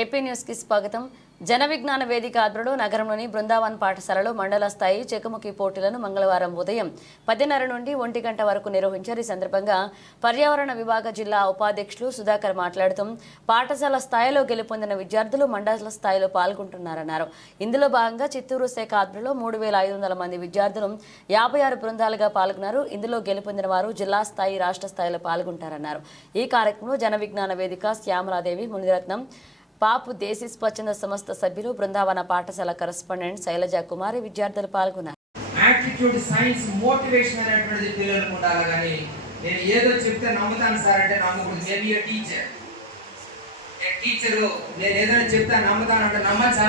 AP news కి స్వాగతం. జన విజ్ఞాన వేదిక ఆధ్వర్యంలో నగరంలోని బృందావన్ పాఠశాలలో మండల స్థాయి చెకుముకి పోటీలను మంగళవారం ఉదయం 10:30 నుండి 1 గంట వరకు నిర్వహించారు. ఈ సందర్భంగా పర్యావరణ విభాగ జిల్లా ఉపాధ్యక్షులు సుధాకర్ మాట్లాడుతూ పాఠశాల స్థాయిలో గెలుపొందిన విద్యార్థులు మండల స్థాయిలో పాల్గొంటున్నారన్నారు. ఇందులో భాగంగా చిత్తూరు శాఖ ఆధ్వర్యంలో 3,500 మంది విద్యార్థులు 56 బృందాలుగా పాల్గొన్నారు. ఇందులో గెలుపొందిన వారు జిల్లా స్థాయి, రాష్ట్ర స్థాయిలో పాల్గొంటారన్నారు. ఈ కార్యక్రమంలో జన విజ్ఞాన వేదిక శ్యామలాదేవి, మునిరత్నం, పాపు దేశీ స్వచ్ఛంద సంస్థ సభ్యులు, బృందావన పాఠశాల కరెస్పాండెంట్ శైలజ కుమారి విద్యార్థులు పాల్గొన్నారు. యాటిట్యూడ్, సైన్స్, మోటివేషన్ అనేటువంటిది పిల్లలకు ఉండాలి. కానీ నేను ఏదో చెప్తే నమ్ముతాను సార్ అంటే నమ్మకూడదు. మేబీ ఏ టీచరు నేను ఏదైనా చెప్తే నమ్ముతానంటే నమ్మచ్చా?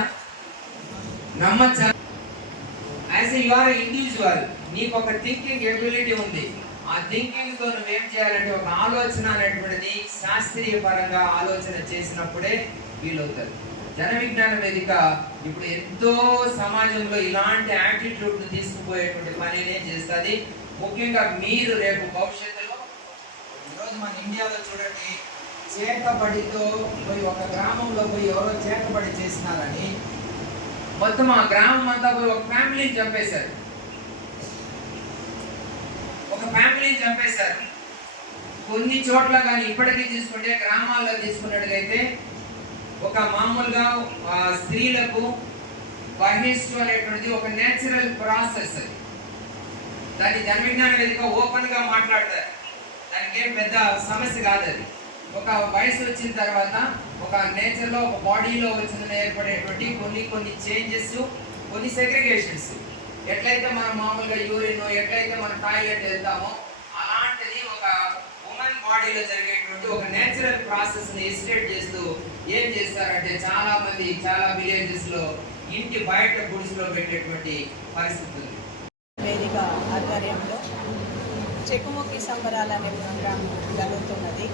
యాజ్ యు ఆర్ ఇండివిజువల్, నీకు ఒక థింకింగ్ ఎబిలిటీ ఉంది. ఆ థింకింగ్ తో నువ్వేం చేయాలంటే ఒక ఆలోచన అనేటువంటిది శాస్త్రీయ పరంగా ఆలోచన చేసినప్పుడే వీలవుతుంది. జన విజ్ఞాన వేదిక ఇప్పుడు ఎంతో సమాజంలో ఇలాంటి యాటిట్యూడ్ తీసుకుపోయేటువంటి పనినే చేస్తుంది. ముఖ్యంగా మీరు రేపు భవిష్యత్తులో ఈరోజు మన ఇండియాలో చూడండి, చేతబడితో పోయి ఒక గ్రామంలో పోయి ఎవరో చేతబడి చేసినారని మొత్తం ఆ గ్రామం అంతా పోయి ఒక ఫ్యామిలీని చంపేశారు. కొన్ని చోట్ల కానీ ఇప్పటికీ తీసుకుంటే గ్రామాల్లో తీసుకున్నట్లయితే ఒక మామూలుగా స్త్రీలకు బహిష్టు అనేటువంటిది ఒక నేచురల్ ప్రాసెస్. దాన్ని జన విజ్ఞాన వేదిక ఓపెన్ గా మాట్లాడతారు. దానికి ఏం పెద్ద సమస్య కాదు. అది ఒక వయసు వచ్చిన తర్వాత ఒక నేచర్ లో ఒక బాడీలో వచ్చిన ఏర్పడేటువంటి కొన్ని చేంజెస్, కొన్ని సెగ్రిగేషన్స్. ఎట్లయితే మనం మామూలుగా యూరిన్, ఎట్లయితే మనం టాయిలెట్ వెళ్తామో అలాంటిది ఒక ఉమెన్ బాడీలో జరిగేటువంటి ఒక నేచురల్ ప్రాసెస్ ని ఎస్టేట్ చేస్తూ ఏం చేస్తారంటే చాలా మంది చాలా విలేజెస్ లో ఇంటి బయట గుడిసెలో పెట్టేటువంటి పరిస్థితి ఉంది. వేదిక ఆధ్వర్యంలో చెకుముకి సంబరాలు అనే ప్రోగ్రాం జరుగుతున్నది.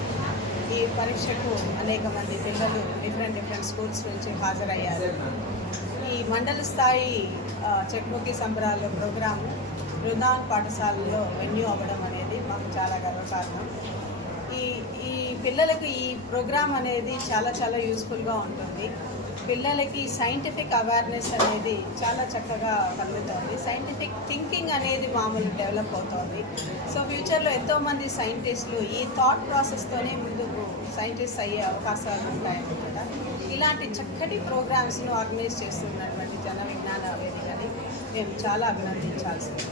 ఈ పరీక్షకు అనేక మంది పిల్లలు డిఫరెంట్ స్కూల్స్ నుంచి హాజరయ్యారు. ఈ మండల స్థాయి చెకుముకి సంబరాల ప్రోగ్రాము బృందావన్ పాఠశాలలో వెన్యూ అవ్వడం అనేది మాకు చాలా గర్వకారణం. ఈ పిల్లలకు ఈ ప్రోగ్రాం అనేది చాలా యూస్ఫుల్గా ఉంటుంది. పిల్లలకి సైంటిఫిక్ అవేర్నెస్ అనేది చాలా చక్కగా కలుగుతుంది. సైంటిఫిక్ థింకింగ్ అనేది మామూలు డెవలప్ అవుతుంది. సో ఫ్యూచర్లో ఎంతోమంది సైంటిస్టులు ఈ థాట్ ప్రాసెస్తోనే ముందుకు సైంటిస్ట్ అయ్యే అవకాశాలు ఉంటాయన్నమాట. ఇలాంటి చక్కటి ప్రోగ్రామ్స్ను ఆర్గనైజ్ చేస్తున్నటువంటి జన విజ్ఞాన వేదికని మేము చాలా అభినందించాల్సింది.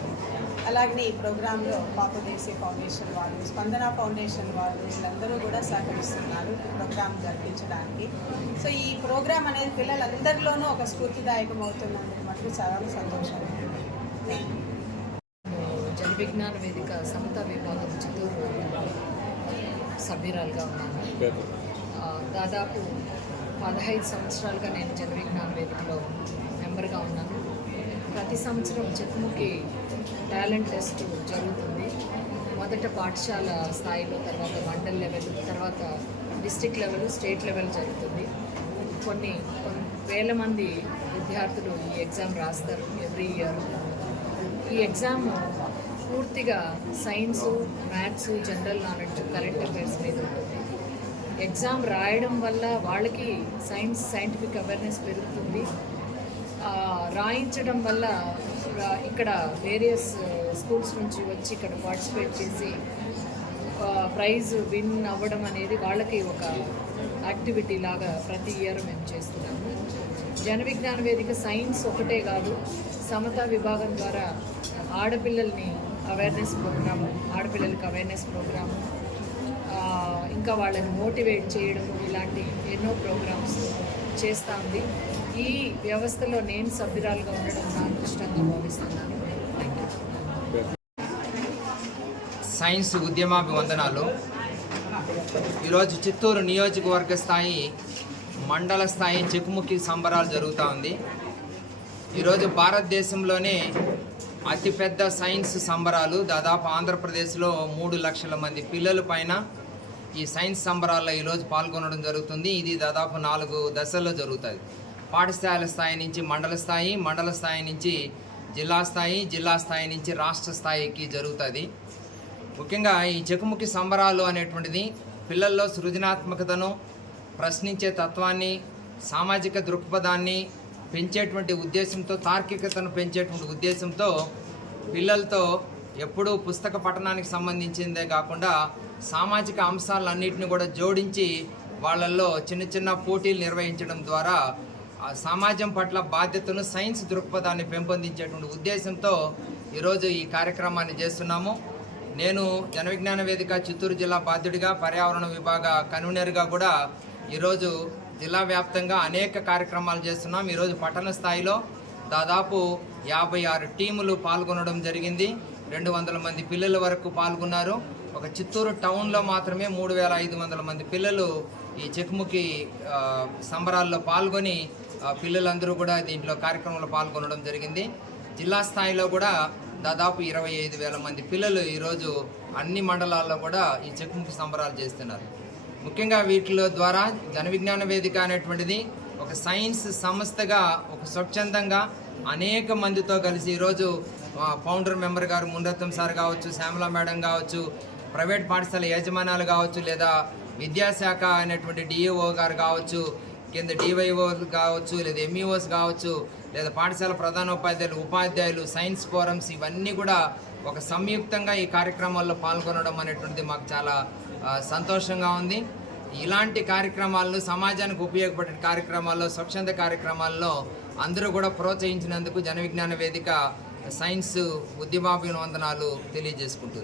అలాగే ఈ ప్రోగ్రాంలో పాపు దేశీ ఫౌండేషన్ వాళ్ళు, స్పందన ఫౌండేషన్ వాళ్ళు వీళ్ళందరూ కూడా సహకరిస్తున్నారు ప్రోగ్రాం జరిపించడానికి. సో ఈ ప్రోగ్రాం అనేది పిల్లలందరిలోనూ ఒక స్ఫూర్తిదాయకం అవుతున్నందుకు మటుకు చాలా సంతోషం. జన విజ్ఞాన వేదిక సమతా విభాగం చిత్తూరు సభ్యురాలుగా ఉన్నాను. దాదాపు 15 సంవత్సరాలుగా నేను జన విజ్ఞాన వేదికలో మెంబర్గా ఉన్నాను. ప్రతి సంవత్సరం చెకుముకి టాలెంట్ టెస్ట్ జరుగుతుంది. మొదట పాఠశాల స్థాయిలో, తర్వాత మండల్ లెవెల్, తర్వాత డిస్ట్రిక్ట్ లెవెల్, స్టేట్ లెవెల్ జరుగుతుంది. కొన్ని వేల మంది విద్యార్థులు ఈ ఎగ్జామ్ రాస్తారు ఎవ్రీ ఇయర్. ఈ ఎగ్జామ్ పూర్తిగా science, maths, general knowledge, current affairs మీద ఉంటుంది. ఎగ్జామ్ రాయడం వల్ల వాళ్ళకి సైంటిఫిక్ అవేర్నెస్ పెరుగుతుంది. రాయించడం వల్ల ఇక్కడ వేరియస్ స్కూల్స్ నుంచి వచ్చి ఇక్కడ పార్టిసిపేట్ చేసి ప్రైజ్ విన్ అవ్వడం అనేది వాళ్ళకి ఒక యాక్టివిటీ లాగా ప్రతి ఇయర్ మేము చేస్తున్నాము. జన విజ్ఞాన వేదిక సైన్స్ ఒకటే కాదు, సమతా విభాగం ద్వారా ఆడపిల్లలకి అవేర్నెస్ ప్రోగ్రాము, ఇంకా వాళ్ళని మోటివేట్ చేయడం, ఇలాంటి ఎన్నో ప్రోగ్రామ్స్ చేస్తూ ఉంది. ఈ వ్యవస్థలో నేను సభ్యురాలుగా ఉండడం నా అదృష్టంగా భావిస్తున్నాను. సైన్స్ ఉద్యమాభివందనాలు. ఈరోజు చిత్తూరు నియోజకవర్గ స్థాయి, మండల స్థాయి చెకుముకి సంబరాలు జరుగుతూ ఉంది. ఈరోజు భారతదేశంలోనే అతిపెద్ద సైన్స్ సంబరాలు. దాదాపు ఆంధ్రప్రదేశ్లో 3 లక్షల మంది పిల్లల పైన ఈ సైన్స్ సంబరాల్లో ఈరోజు పాల్గొనడం జరుగుతుంది. ఇది దాదాపు 4 దశల్లో జరుగుతుంది. పాఠశాల స్థాయి నుంచి మండల స్థాయి, మండల స్థాయి నుంచి జిల్లా స్థాయి, జిల్లా స్థాయి నుంచి రాష్ట్ర స్థాయికి జరుగుతుంది. ముఖ్యంగా ఈ చెకుముకి సంబరాలు అనేటువంటిది పిల్లల్లో సృజనాత్మకతను, ప్రశ్నించే తత్వాన్ని, సామాజిక దృక్పథాన్ని పెంచేటువంటి ఉద్దేశంతో, తార్కికతను పెంచేటువంటి ఉద్దేశంతో పిల్లలతో ఎప్పుడూ పుస్తక పఠనానికి సంబంధించిందే కాకుండా సామాజిక అంశాలన్నింటినీ కూడా జోడించి వాళ్ళల్లో చిన్న చిన్న పోటీలు నిర్వహించడం ద్వారా ఆ సమాజం పట్ల బాధ్యతను, సైన్స్ దృక్పథాన్ని పెంపొందించేటువంటి ఉద్దేశంతో ఈరోజు ఈ కార్యక్రమాన్ని చేస్తున్నాము. నేను జన విజ్ఞాన వేదిక చిత్తూరు జిల్లా బాధ్యుడిగా, పర్యావరణ విభాగ కన్వీనర్గా కూడా ఈరోజు జిల్లా వ్యాప్తంగా అనేక కార్యక్రమాలు చేస్తున్నాం. ఈరోజు పట్టణ స్థాయిలో దాదాపు 56 టీములు పాల్గొనడం జరిగింది. 200 మంది పిల్లల వరకు పాల్గొన్నారు. ఒక చిత్తూరు టౌన్లో మాత్రమే 3500 మంది పిల్లలు ఈ చెకుముకి సంబరాల్లో పాల్గొని పిల్లలందరూ కూడా దీంట్లో కార్యక్రమంలో పాల్గొనడం జరిగింది. జిల్లా స్థాయిలో కూడా దాదాపు 25,000 మంది పిల్లలు ఈరోజు అన్ని మండలాల్లో కూడా ఈ చెకుముకి సంబరాలు చేస్తున్నారు. ముఖ్యంగా వీటిలో ద్వారా జన విజ్ఞాన వేదిక అనేటువంటిది ఒక సైన్స్ సంస్థగా, ఒక స్వచ్ఛందంగా అనేక మందితో కలిసి ఈరోజు ఫౌండర్ మెంబర్ గారు మున్రత్నం సార్ కావచ్చు, శ్యామల మేడం కావచ్చు, ప్రైవేట్ పాఠశాల యాజమాన్యాలు కావచ్చు, లేదా విద్యాశాఖ అనేటువంటి డిఈఓ గారు కావచ్చు, కింద డివైఓ కావచ్చు, లేదా ఎంఈఓస్ కావచ్చు, లేదా పాఠశాల ప్రధానోపాధ్యాయులు, ఉపాధ్యాయులు, సైన్స్ ఫోరమ్స్, ఇవన్నీ కూడా ఒక సంయుక్తంగా ఈ కార్యక్రమాల్లో పాల్గొనడం అనేటువంటిది మాకు చాలా సంతోషంగా ఉంది. ఇలాంటి కార్యక్రమాలను, సమాజానికి ఉపయోగపడే కార్యక్రమాల్లో, స్వచ్ఛంద కార్యక్రమాల్లో అందరూ కూడా ప్రోత్సహించినందుకు జన విజ్ఞాన వేదిక సైన్స్ ఉద్యమాభివందనాలు తెలియజేసుకుంటుంది.